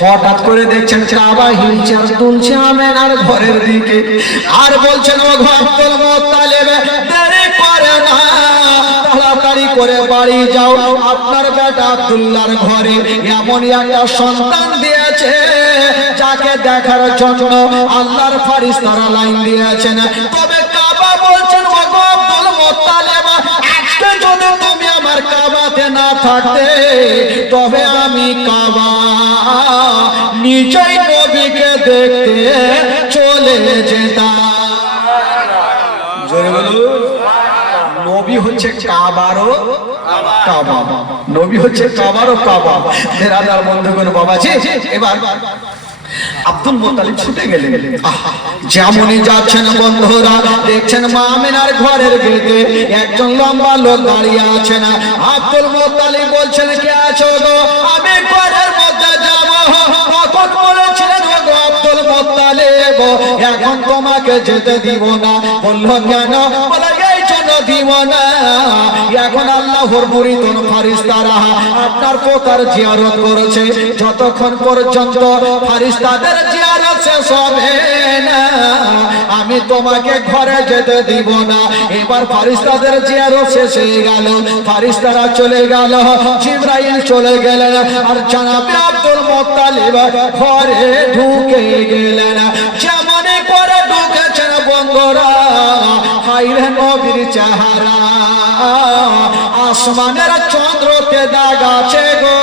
হঠাৎ করে দেখছেন কাবা হিলচাল তুলছে আমেনার ঘরের দিকে, আর বলছেন ও আব্দুল মুত্তালিব, দেরি করে না, তাড়াতাড়ি করে বাড়ি যাও, আপনার বেটা আব্দুল্লাহর ঘরে এমন একটা সন্তান দিয়েছে যাকে দেখার জন্য আল্লাহর ফেরেশতারা লাইন দিয়েছেন। তবে কাবা বলছেন ও আব্দুল মুত্তালিব, আজকে যদি তুমি আমার কাবাতে না থাকতে তবে আমি কাবা নিজেই নবীকে দেখতে চলে যেতাম। জোরে বলুন, নবী হচ্ছে কাবারও কাবা, নবী হচ্ছে কাবারও কাবা। বেরাদার বন্ধুগণ, বাবাজি, এবার আব্দুল মুত্তালিব ছুটে গেলেন। যেমনই যাচ্ছেন বন্ধুরা দেখছেন মা আমেনার ঘরের গেটে একজন লম্বা লোক দাঁড়িয়ে আছেন। আব্দুল মুত্তালিব বলছেন, কে আছো গো? আমি ঘরের মধ্যে যাব। তখন বলেছিলেন, ও গো আব্দুল মুত্তালিব, এখন তোমাকে যেতে দিব না। বলল কেন? বলে এই জন্য দিব না, এখন আল্লাহর মুরিদ ফেরেশতারা আপনার পোতার জিয়ারত করেছে, যতক্ষণ পর্যন্ত ফেরেশতাদের জিয়ারত শেষ হবে না আমি তোমাকে ঘরে যেতে দিব না। এবার ফেরেশতাদের জিয়ারত শেষ হয়ে গেল, ফেরেশতারা চলে গেল, জিবরাইল চলে গেলেন, আর জনাবে আব্দুল মুত্তালিব ঘরে ঢুকে গেলেন। যেমন করে ঢুকেছেন বন্ধুরা, হায়রে নবীর চেহারা আসমানের চন্দ্রকে দাগ আছে গো,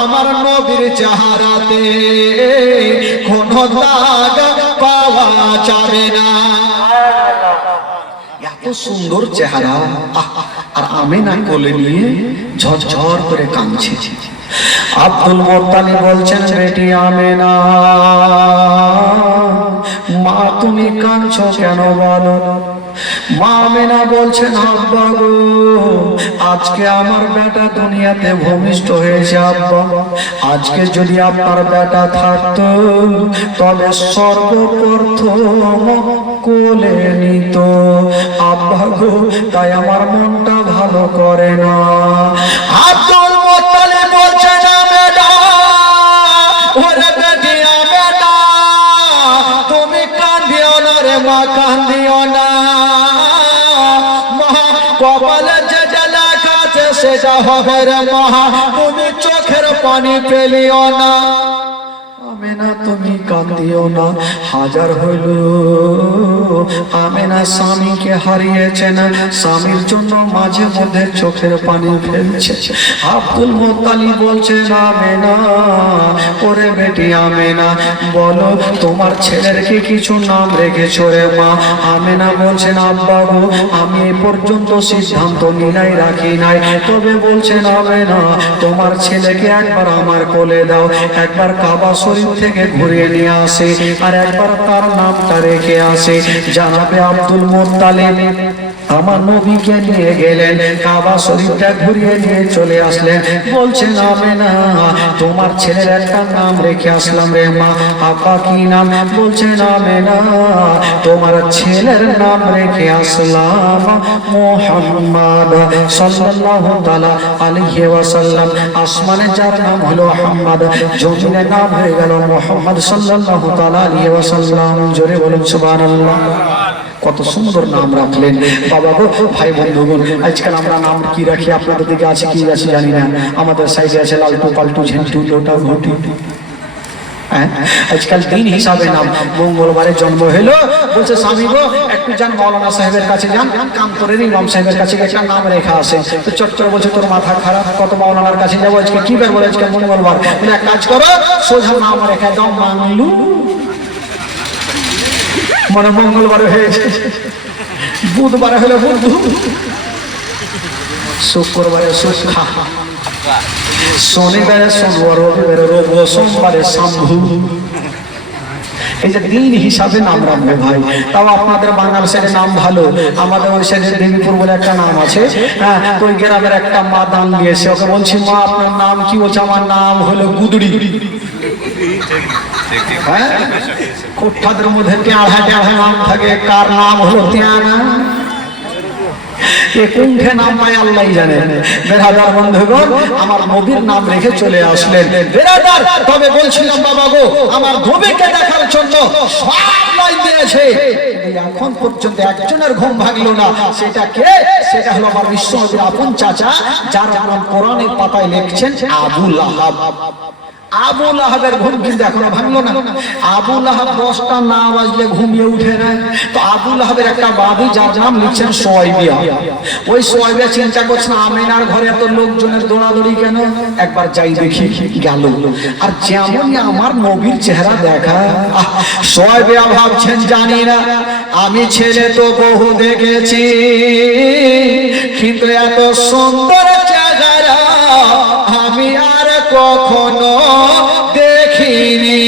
আমার নবীর চেহারাতে কোনো দাগ পাওয়া যাবে না। এত সুন্দর চেহারা, আর আমেনা কোলে নিয়ে ঝরঝর করে কাঁদছে। আব্দুল মুত্তালিব বলছেন, বেটি আমেনা, মা তুমি কাঁদছো কেন বলো? মা আমেনা বলছেন, আব্বা গো, আজকে আমার বেটা দুনিয়াতে ভূমিষ্ঠ হয়েছে আব্বা। আজকে যদি আপনার বেটা থাকতো তবে সর্বপ্রথম কোলে নিত আব্বা গো, তাই আমার মনটা ভালো করে না। আব্দুল মুত্তালিব বলছেন, আমেনা, ওরে বেটি আমেনা, তুমি কাঁদিও না রে মা, কাঁদিও না। কপালে যেটা লেখা আছে সেটা হবে রে মা, তুমি চোখের পানি পেলিও না। আমেনা তুমি কাঁদিও না। হাজার হইল আমেনা স্বামীকে হারিয়েছে না, স্বামীর জন্য মাঝে মধ্যে চোখের পানি ফেলছে। আব্দুল মুত্তালিব বলছে, আমেনা, ওরে বেটি আমেনা, বলো তোমার ছেলের কি কিছু নাম রেখেছো রে মা? আমেনা বলছেন, আব্বা গো, আমি এ পর্যন্ত সিদ্ধান্ত নিলাই রাখি নাই, তবে বলছেন আমেনা, তোমার ছেলেকে একবার আমার কোলে দাও, একবার কাবা শরীফ থেকে ঘুরিয়ে নিয়ে আসে, আর একবার তার নামটা রেখে আসে। জানাবে আব্দুল মুত্তালিব আমার নবীকে নিয়ে গেলেন, কাবা শরীফটা ঘুরিয়ে নিয়ে চলে আসলেন। বলছেন, আমেনা, তোমার ছেলের একটা নাম রেখে আসলাম রে মা। আব্বা কি নাম? বলছেন, আমেনা, তোমার ছেলের নাম রেখে আসলাম মুহাম্মদ সাল্লাল্লাহু তাআলা আলাইহি ওয়াসাল্লাম। আসমানে যার নাম হলো মুহাম্মদ, জমিনে নাম হয়ে গেল মুহাম্মদ সাল্লাল্লাহু তাআলা আলাইহি ওয়াসাল্লাম। জোরে বলুন সুবহানাল্লাহ। কত সুন্দর নাম রাখলেন বাবা গো। ভাই বন্ধুগণ, আজকাল আমরা নাম কি রাখি? আপনাদের দিকে আছে কি আছে জানি না, আমাদের সাইডে আছে লালটু, পাল্টু, ঝেন্টু, লোটা, ঘটি। আজকাল দিন হিসাবে নাম। মঙ্গলবারে জন্ম হলো, বলছে স্বামী গো একটু যান মৌলানা সাহেবের কাছে যান, কান্তরের ইমাম সাহেবের কাছে একটা নাম রেখা আছে। তো চট্টর বলছে, তোর মাথা খারাপ, কত মৌলানার কাছে যাবো আজকে? কি বার বলে আজকে মঙ্গলবার? এক কাজ করো, সোজা নাম রেখা দাও মাংলু। মানে মঙ্গলবারে হয়েছে, বুধবারে হলো বুধু, শুক্রবারে সুখা, শনিবারে সোমবার, রবিবারে রব, সোমবারে শম্ভু। এই যে দিন হিসাবে নাম রাখবে ভাই। তাও আপনাদের বাঙাল সাইডে নাম ভালো, আমাদের ওই সাইডে দেবীপুর বলে একটা নাম আছে। হ্যাঁ, তো ওই গ্রামের একটা মা দান দিয়েছে, ওকে বলছি, মা আপনার নাম কি? বলছে, আমার নাম হলো গুদড়ি। হ্যাঁ, কোঠাদের মধ্যে টেঁড়া টেঁড়া নাম থাকে, কার নাম হলো টেঁড়া। কোনটা নাম পায় আল্লাহ জানে। বেরাদার বন্ধুগণ, আমার নবীর নাম রেখে চলে আসলেন। বেরাদার, তবে বলছিলাম বাবা গো, আমার নবীকে দেখার জন্য সব লাই দিয়েছে, এখন পর্যন্ত একজনের ঘুম ভাগলো না। সেটা কে? সেটা হলো আমার বিশ্বনবীর আপন চাচা, যার নাম কোরআনের পাতায় লিখছেন আবু লাহাব। আবু লাহাবের ঘুম কিন্তু এখনো ভাঙলো না। আবু লাহাব 10টা না বাজলে ঘুমিয়ে উঠে না। তো আবু লাহাবের একটা বাবু, যার নাম লিখছেন সোয়াইবিয়া। ওই সোয়াইবিয়া চিন্তা করছেন, আমিনার ঘরে এত লোকজনের দৌড়াদৌড়ি কেন? একবার যাই দেখি। গেল, আর যেমনই আমার নবীর চেহারা দেখা, সোয়াইবিয়া ভাবছেন, জানি না আমি ছেলে তো বহু দেখেছি, কিন্তু এত সুন্দর চেহারা আমি আর কখনো দেখিনি।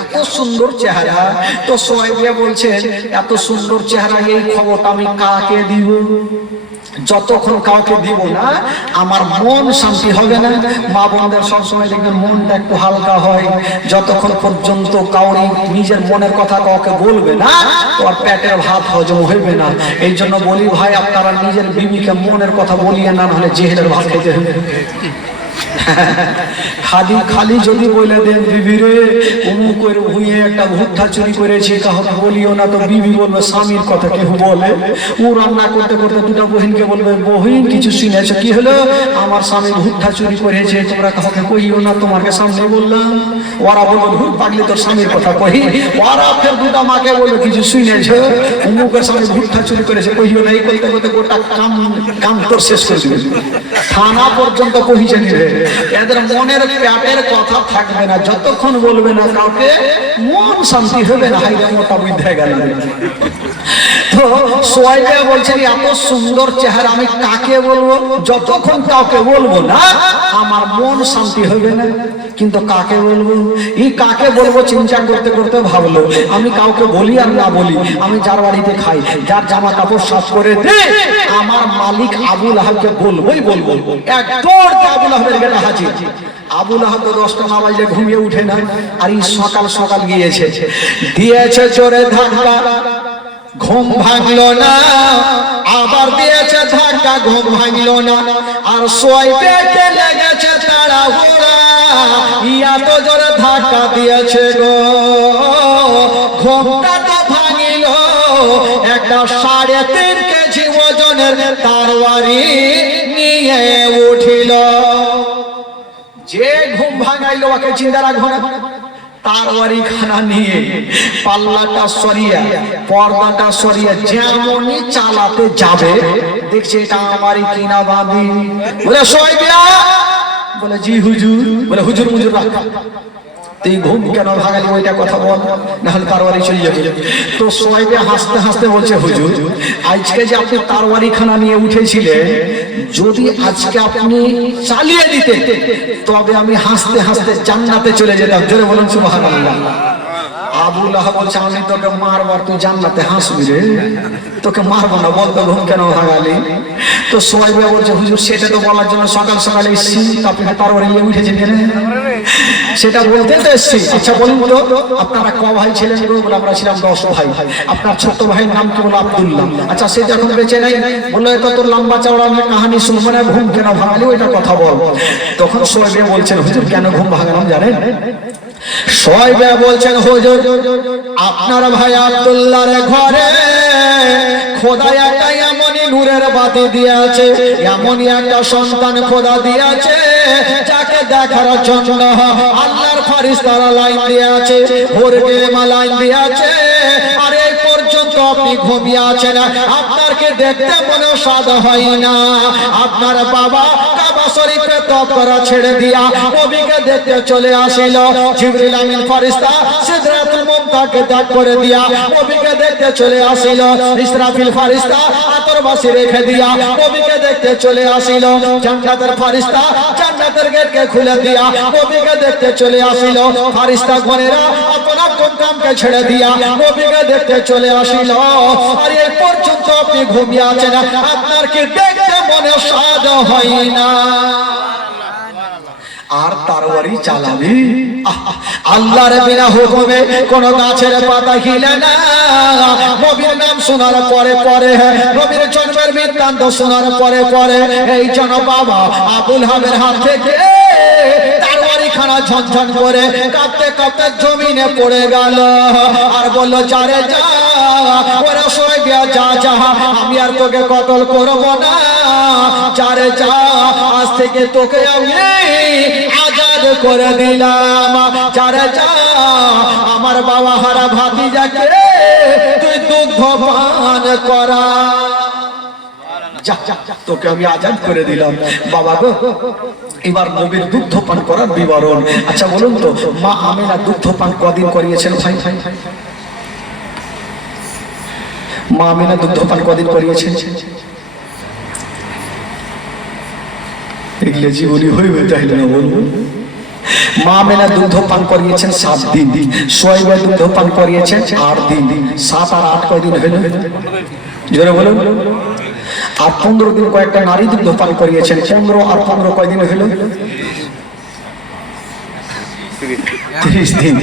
এত সুন্দর চেহারা। তো সোয়াইবিয়া বলছেন, এত সুন্দর চেহারা, এই খবরটা আমি কাকে দিব? যতক্ষণ কাউকে দিব না আমার মন শান্তি হবে না। মা বোনদের সবসময় দেখবেন মনটা একটু হালকা হয়, যতক্ষণ পর্যন্ত কাউরি নিজের মনের কথা কাউকে বলবে না, তোর পেটের ভাত হজম হইবে না। এই জন্য বলি ভাই, আপনারা নিজের বিবিকে মনের কথা বলিয়ে না, হলে জেহেলের ভাত খেতে হবে। খালি খালি যদি বলে দেন, বিবি রে অমুক করে ভুঁয়ে একটা ভুট্টা চুরি করেছি, কাউকে বলিও না, তো বিবি বলবে স্বামীর কথা কেউ বলে। ও রান্না করতে করতে দুটা বহিনকে বলবে, বহিন কিছু শুনেছো? কি হলো? আমার স্বামী ভুট্টা চুরি করেছে, তোমরা কাউকে কইও না, তোমাকে সামনে বললাম। ওরা বলবে, ভূত পাগলি তোর স্বামীর কথা কহি। ওরা ফের দুটা মাকে বলবে, কিছু শুনেছো? অমুকের স্বামী ভুট্টা চুরি করেছে, কহিও না। এই করতে করতে গোটা কাম তোর শেষ করে দিবে, থানা পর্যন্ত পৌঁছে দিবে। এদের মনের পেটের কথা থাকবে না, যতক্ষণ বলবে না কাউকে মন শান্তি হবে না। হাইরে মোটা বুদ্ধে গেল। তো সোয়াইবা বলছেন এত সুন্দর চেহারা আমি কাকে বলবো? যতক্ষণ কাউকে বলবো না আমার মন শান্তি হবে না। কিন্তু কাকে বলবো, এই কাকে বলবো চিন্তা করতে করতে ভাবলো আমি কাউকে বলি আর না বলি, আমি যার বাড়িতে খাই, যার জামা কাপড় সাফ করে দে, আমার মালিক আবুল আহাবকে বলবোই বলবো। এক দৌড় আবুল আহাবের গেটে হাজির। আবুল আহাব 10টা না বাজলে ঘুমিয়ে উঠে না, আর এই সকাল সকাল গিয়েছে, দিয়েছে জোরে ধাক্কা, ঘুম ভাঙলো না, আবার দিয়েছে ধাক্কা, ঘুম ভাঙলো না, আর সোয়াইবাকে লেগেছে তাড়াহুড়া, ইয়া তো জোরে ধাক্কা দিয়েছে গো, ঘুমটা তো ভাঙিল, একটা 3.5 কেজি ওজনের তরবারি নিয়ে উঠিল। যে ঘুম ভাঙাইলো ওকে চিন্তা রাখবো না, তরবারি খানা নিয়ে পাল্লাটা সরিয়ে পর্দাটা সরিয়ে যেমনই চালাতে যাবে, দেখছে এটা আমারই কিনা বাঁধি। বলে সোয়াইবা, বলে জি হুজুর। বলে হুজুর মুজুর রাখা, তুই ঘুম কেন ভাগালি ওইটা কথা বল, নাহলে তরবারি চলে যাবে। তো সোয়াইবা হাসতে হাসতে বলছে হুজুর আজকে যে আপনি তরবারি খানা নিয়ে উঠেছিলেন, যদি আজকে আপনি চালিয়ে দিতেন তবে আমি হাসতে হাসতে জান্নাতে চলে যেতাম। জোরে বলুন সুবহানাল্লাহ। আবুল আহাব বলছে আমি তোকে মারবো, তুই জান্নাতে হাসবি রে, তোকে মারবো না, বলতো ঘুম কেন ভাগালি। তো সোয়াইবা বলছে হুজুর সেটা তো বলার জন্য সকাল সকালে এসেছি, আপনি তরবারি নিয়ে উঠেছেন কেন? সেটা বলতে তো এসেছি। আচ্ছা বলুন তো আপনারা ক ভাই ছিলেন গো? বলে আমরা ছিলাম 10 ভাই। আপনার ছোট ভাইয়ের নাম কি? বলে আব্দুল্লাহ। আচ্ছা সে যখন বেঁচে নাই, বললো এত তোর লম্বা চওড়া আমি কাহিনী শুনবো না, ঘুম কেন ভাঙালি ওইটা কথা বল। তখন সোয়াইবা বলছেন হুজুর কেন ঘুম ভাঙালাম জানেন? সোয়াইবা বলছেন হুজুর আপনার ভাই আব্দুল্লাহর ঘরে খোদা একটা এমনই নূরের বাতি দিয়েছে, এমনই একটা সন্তান খোদা দিয়েছে যাকে দেখার জন্য আল্লাহর ফেরেশতারা লাইন দিয়েছে, ভোরে লাইন দিয়েছে, আর এই পর্যন্ত আপনি ঘুমিয়ে আছেন, আপনাকে দেখতে মনে স্বাদ হয় না। আপনার বাবা কাবা শরীফে তওয়াফ করা ছেড়ে দিয়া নবীকে দেখতে চলে আসিল, জিবরিল আমিন ফেরেশতা সিদরাতুল মুনতাহাকে ত্যাগ করে দিয়া নবীকে দেখতে চলে আসিল, ইসরাফিল ফেরেশতা আতর বাসি রেখে দিয়া নবীকে দেখতে চলে আসিল, জান্নাতের ফেরেশতা জান্নাতের গেটকে খুলে দিয়া নবীকে দেখতে চলে আসিল, ফেরেশতা গণেরা আপনা কোন কামকে ছেড়ে দিয়া নবীকে দেখতে চলে আসিল, আর এই পর্যন্ত আপনি ঘুমিয়ে আছেন, আপনার কি দেখতে মনে স্বাদ হয় না? আর তরবারি চালাবি? আল্লাহর বিনা হুকুমে কোন গাছের পাতা খিলে না। নবীর নাম শোনার পরে পরে, নবীর জন্মের বৃত্তান্ত শোনার পরে পরে এই জন বাবা আবুল আহাবের হাত থেকে তরবারি খানা ঝনঝন করে কাঁপতে কাঁপতে জমিনে পড়ে গেল, আর বলল যারে যা, ওরা সোয়াইবা যা যা, আমি আর তোকে কতল করব না, যারে যা, আজ থেকে তোকে আমি আজাদ করে দিলাম, যারে যা, আমার বাবা হারা ভাতিজাকে তুই দুগ্ধ পান করা, যা যা, তোকে আমি আজাদ করে দিলাম। বাবা গো, এবার নবীর দুগ্ধ পান করার বিবরণ। আচ্ছা বলুন তো মা আমিনা দুগ্ধ পান কদিন করিয়েছেন ভাই? মা আমিনা দুগ্ধ পান কদিন করিয়েছেন? এগুলো জীবনী হইবে তাইলে না বলবো। মা আমিনা দুগ্ধ পান করিয়েছেন 7 দিন, সোয়াইবা দুগ্ধ পান করিয়েছেন 8 দিন, 7 আর 8 কয়দিন হইল? জোরে বলুন। আর 15 দিন কয়েকটা নারী দুগ্ধ পান করিয়েছেন, 15 আর 15 কয়দিন হইল? 30 দিন।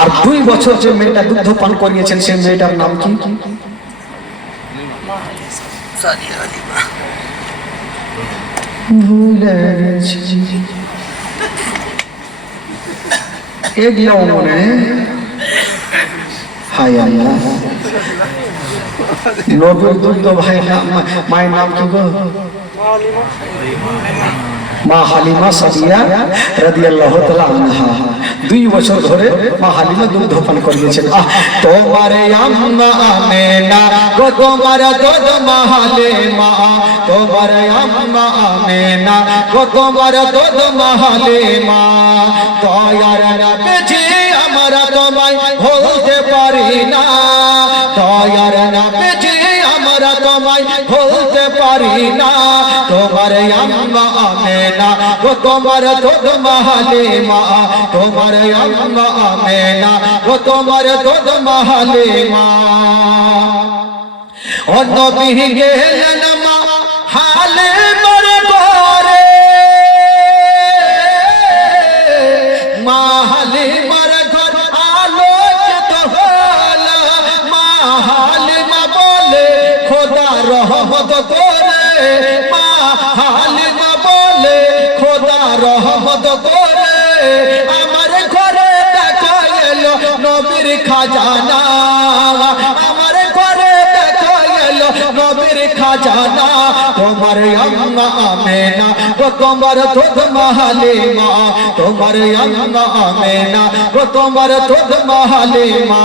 আর 2 বছর যে মেয়েটা দুগ্ধ পান করিয়েছেন সেই মেয়েটার নাম কি? ভুলে গেছি, এগুলো মনে হায় আল্লাহ। নবীর দুগ্ধ ভাই মায়ের নাম কি গো? মা হালিমা সাদিয়া রাদিয়াল্লাহু তাআলা আনহা। 2 বছর ধরে মা হালিমা দুগ্ধ পান করিয়েছেন। তোমার আম্মা আমেনা গো, তোমার দুধ মা হালিমা, তোমার আম্মা আমেনা গো, তোমার দুধ মা হালিমা, দয়ার নবীজি আমরা তোমায় ভুলতে পারি না, দয়ার দয়ার নবীজি আমরা তোমায় ভুলতে পারি না তোমার আম্মা আমেনা ও তোমার দুধ মা হালিমা তোমার আম্মা আমেনা ও তোমার দুধ মা হালিমা ও নবী গেলেন মা হালিমার ঘরে মা হালিমার ঘর আলোকিত হলো মা হালিমা বলে খোদা রহমত করে মা হালিমা বলে খোদা রহমত করে আমার ঘরে দেখা এলো নবীর খাজানা আমার ঘরে দেখা এলো নবীর খাজানা তোমার আম্মা আমেনা ও তোমার দুধ মা হালিমা তোমার আম্মা আমেনা ও তোমার দুধ মা হালিমা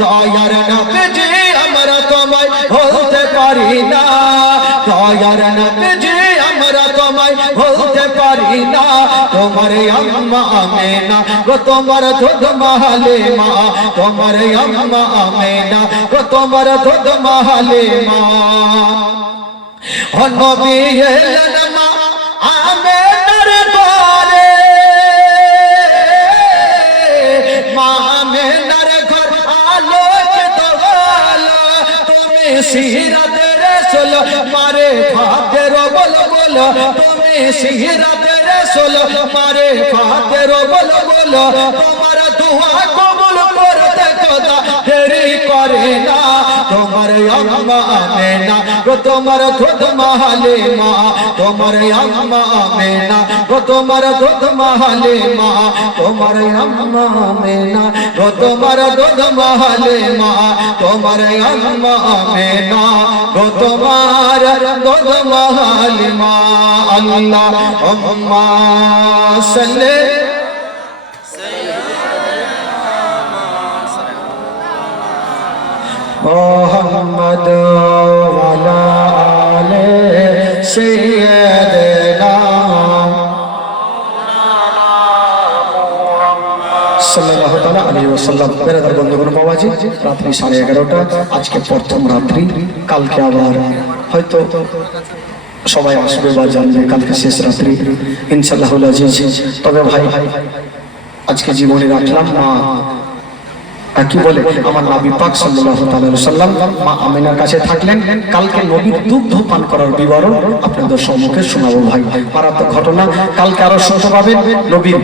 দয়ার নবীজি আমরা তোমায় ভুলতে পারি না দয়ার নবীজি আমরা তোমায় ভুলতে পারি না তোমার আম্মা আমেনা ও তোমার দুধ মা হালিমা তোমার আম্মা আমেনা ও তোমার দুধ মা হালিমা ও নবী এলেন মা আমেনার ঘরে মা আমেনার ঘর আলোকিত হলো তুমি সিরাতে রাসূল মারে ফাতের বল বল তুমি সিরাতে রাসূল মারে ফাতের বল বল তোমার দোয়া কবুল করতে খোদা দেরি করে না তোমার আম্মা আমেনা ও তোমার দুধ মা হালিমা তোমার আম্মা আমেনা ও তোমার দুধ মা হালিমা তোমার আম্মা আমেনা ও তোমার দুধ মা হালিমা তোমার আম্মা আমেনা ও তোমার দুধ মা হালিমা আল্লাহুম্মা সাল্লি محمد وعلى آل سيدنا সাল্লাল্লাহু তাআলা আলাইহি ওয়াসাল্লাম। বেরাদার বন্ধুগণ বাবাজি, রাত্রি 11:30 আজকে প্রথম রাত্রি, কালকে আবার হয়তো সবাই আসবে বা জানবে কালকে শেষ রাত্রি ইনশাআল্লাহুল আজিজ। তবে ভাই আজকে জীবনে রাখলাম মা কি বলে আমার নবী পাক সাল্লাল্লাহু তাআলা সাল্লাম মা আমিনার কাছে থাকলেন। কালকে নবীর দুগ্ধ পান করার বিবরণ আপনাদের সম্মুখে শোনাবো ভাই। মারাত্মক ঘটনা, কালকে আরো শুনতে পাবেন। নবীর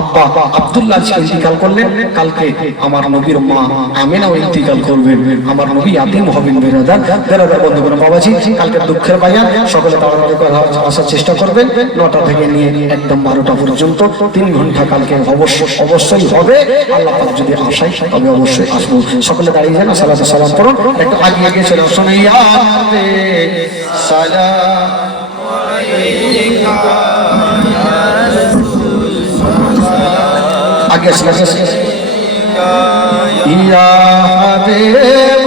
আব্বা আব্দুল্লাহ ইন্তিকাল করলেন, কালকে আমার নবীর মা আমিনাও ইন্তিকাল করবেন, আমার নবী ইয়াতীম হবেন। বেরাদার বন্ধুগণ বাবাজি, কালকে দুঃখের বায়ান সকলে তাড়াতাড়ি করে আসার চেষ্টা করবেন। 9টা থেকে নিয়ে একদম 12টা পর্যন্ত 3 ঘন্টা কালকে অবশ্যই হবে। আল্লাহ পাক যদি আশায় তবে অবশ্যই আসবো। সকলে দাঁড়িয়ে যান, সালাত সালাম করুন। একটু আগে আগে চলে আসুন। ইয়া নবী সালাম আলাইকা ইয়া রাসূল সালাম আগে ইয়া হাবিব